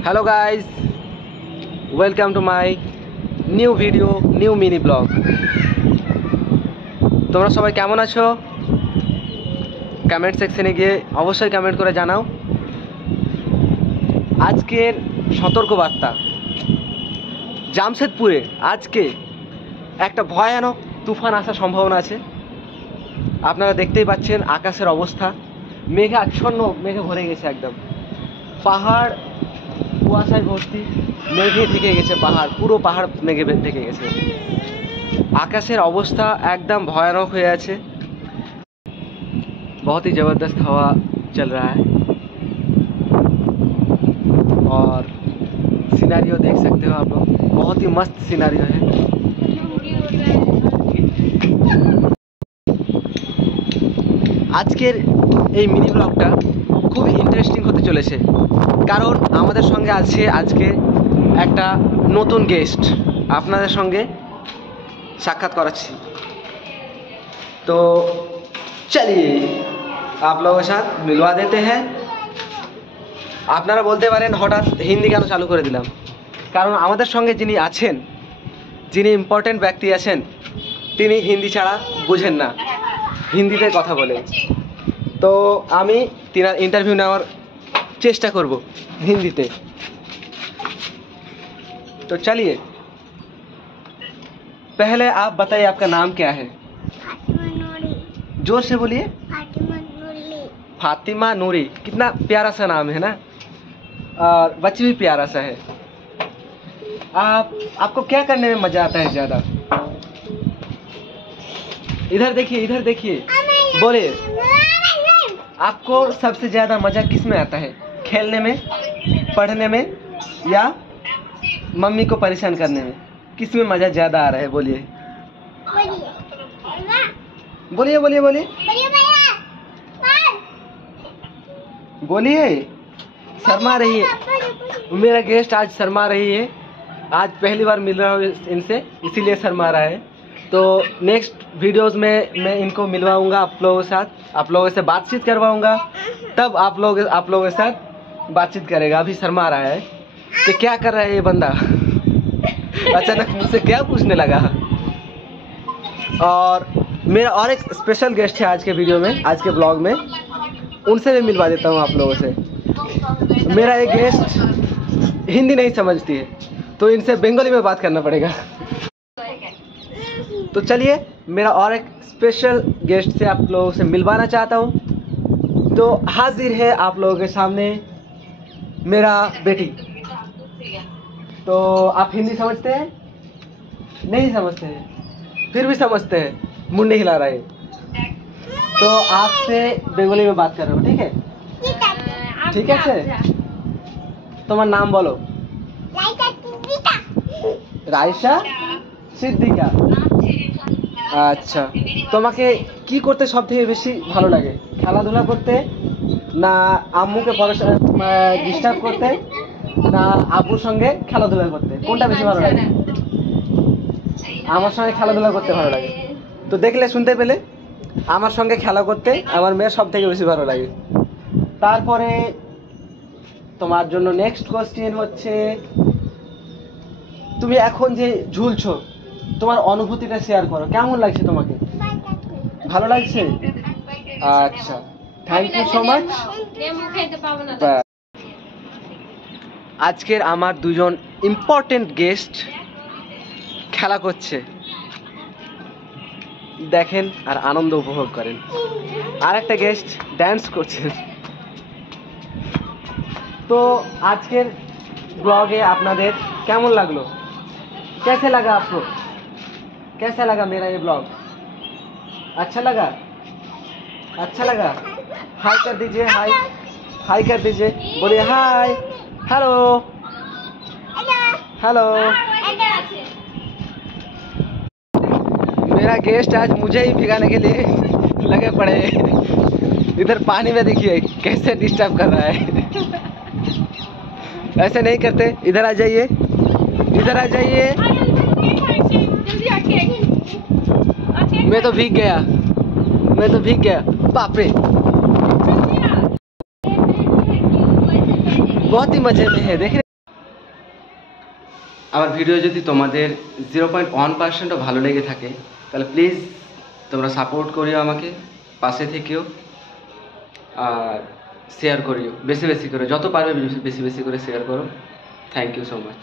Hello guys, welcome to my new video, new mini blog. তোমরা সবাই কেমন আছো? কমেন্ট সেকশনে গিয়ে অবশ্যই কমেন্ট করে জানাও। আজকের সতর্কবার্তা, জামশেদপুরে আজকে একটা ভয়ানক তুফান আসার সম্ভাবনা আছে। আপনারা দেখতেই পাচ্ছেন আকাশের অবস্থা, মেঘে আচ্ছন্ন, মেঘে ভরে গেছে একদম। পাহাড় কুয়াশায় ভর্তি, মেঘে ঢেকে গেছে পাহাড়, পুরো পাহাড় মেঘে ঢেকে গেছে। আকাশের অবস্থা একদম ভয়ানক হয়ে আছে। बहुत ही ज़बरदस्त हवा चल रहा है और सिनेरियो देख सकते हो आप लोग, बहुत ही मस्त सिनेरियो है। আজকের এই মিনি ব্লগটা খুবই ইন্টারেস্টিং হতে চলেছে, কারণ আমাদের সঙ্গে আছে আজকে একটা নতুন গেস্ট। আপনাদের সঙ্গে সাক্ষাৎ করাচ্ছি, তো চলিয়ে आप लोगों के साथ मिलवा देते हैं। আপনারা বলতে পারেন হঠাৎ হিন্দি কেন চালু করে দিলাম, কারণ আমাদের সঙ্গে যিনি আছেন, যিনি ইম্পর্টেন্ট ব্যক্তি আছেন, তিনি হিন্দি ছাড়া বুঝেন না, হিন্দিতে কথা বলেন। তো আমি তিনার इंटरव्यू নেওয়ার চেষ্টা করব हिंदीते। तो चलिए, पहले आप बताइए आपका नाम क्या है? जोर से बोलिए। फातिमा नूरी, कितना प्यारा सा नाम है ना, और बच्ची भी प्यारा सा है। आपको क्या करने में मजा आता है ज्यादा? इधर देखिए, इधर देखिए, बोलिए आपको सबसे ज्यादा मजा किस में आता है? खेलने में, पढ़ने में, या मम्मी को परेशान करने में? किस में मजा ज्यादा आ रहा है? बोलिए बोलिए बोलिए बोलिए बोलिए। शर्मा रही है, मेरा गेस्ट आज शर्मा रही है। आज पहली बार मिल रहा हूँ इनसे, इसीलिए शर्मा रहा है। तो नेक्स्ट वीडियोस में मैं इनको मिलवाऊंगा आप लोगों के साथ, आप लोगों से बातचीत करवाऊंगा, तब आप लोगों के साथ बातचीत करेगा। अभी शर्मा रहा है कि क्या कर रहा है ये बंदा, अचानक मुझसे क्या पूछने लगा। और मेरा और एक स्पेशल गेस्ट है आज के वीडियो में, आज के ब्लॉग में, उनसे भी मिलवा देता हूँ आप लोगों से। मेरा एक गेस्ट हिंदी नहीं समझती है, तो इनसे बंगाली में बात करना पड़ेगा। तो चलिए, मेरा और एक स्पेशल गेस्ट से आप लोगों से मिलवाना चाहता हूँ। तो हाजिर है आप लोगों के सामने मेरा बेटी। तो आप हिंदी समझते हैं? नहीं समझते हैं, फिर भी समझते हैं, मुंडी हिला रहे हैं। तो आपसे बंगाली में बात कर रहा हूँ, ठीक है? ठीक है सर, তোমার নাম বলো। রাইসা সিদ্দিকা। আচ্ছা, তোমাকে কি করতে সব থেকে বেশি ভালো লাগে? খেলাধুলা করতে, না আম্মুকে ডিস্টার্ব করতে, না আব্বুর সঙ্গে খেলাধুলা করতে? কোনটা বেশি ভালো লাগে? আমার সঙ্গে খেলাধুলা করতে ভালো লাগে। তো দেখলে, শুনতে পেলে, আমার সঙ্গে খেলা করতে আমার মেয়ের সব থেকে বেশি ভালো লাগে। তারপরে তোমার জন্য নেক্সট কোশ্চেন হচ্ছে, তুমি এখন যে ঝুলছো, তোমার অনুভূতিটা শেয়ার করো, কেমন লাগছে তোমাকে? ভালো লাগছে? আচ্ছা, থ্যাংক ইউ সো মাচ। আজকের আমার দুজন ইম্পর্টেন্ট গেস্ট খেলা করছে, দেখেন আর আনন্দ উপভোগ করেন। আর একটা গেস্ট ডান্স করছেন। তো আজকের ব্লগে আপনাদের কেমন লাগলো? कैसे लगा आपको? कैसा लगा मेरा ये ब्लॉग? अच्छा लगा? अच्छा लगा? हाय कर दीजिए, हाय हाय कर दीजिए, बोलिए हाय, हेलो हेलो। मेरा गेस्ट आज मुझे ही भिगाने के लिए लगे पड़े। इधर पानी में देखिए कैसे डिस्टर्ब कर रहा है। ऐसे नहीं करते, इधर आ जाइए, इधर आ जाइए। मैं तो भीग गया, मैं तो भीग गया, बाप रे। बहुत ही मजे में है, देख रहे আমার ভিডিও যদি তোমাদের 0.1%ও ভালো লেগে থাকে তাহলে প্লিজ তোমরা সাপোর্ট করিও, আমাকে পাশে থেকেও, আর শেয়ার করিও বেশি বেশি করে, যত পারবে বেশি বেশি করে শেয়ার করো। Thank you so much.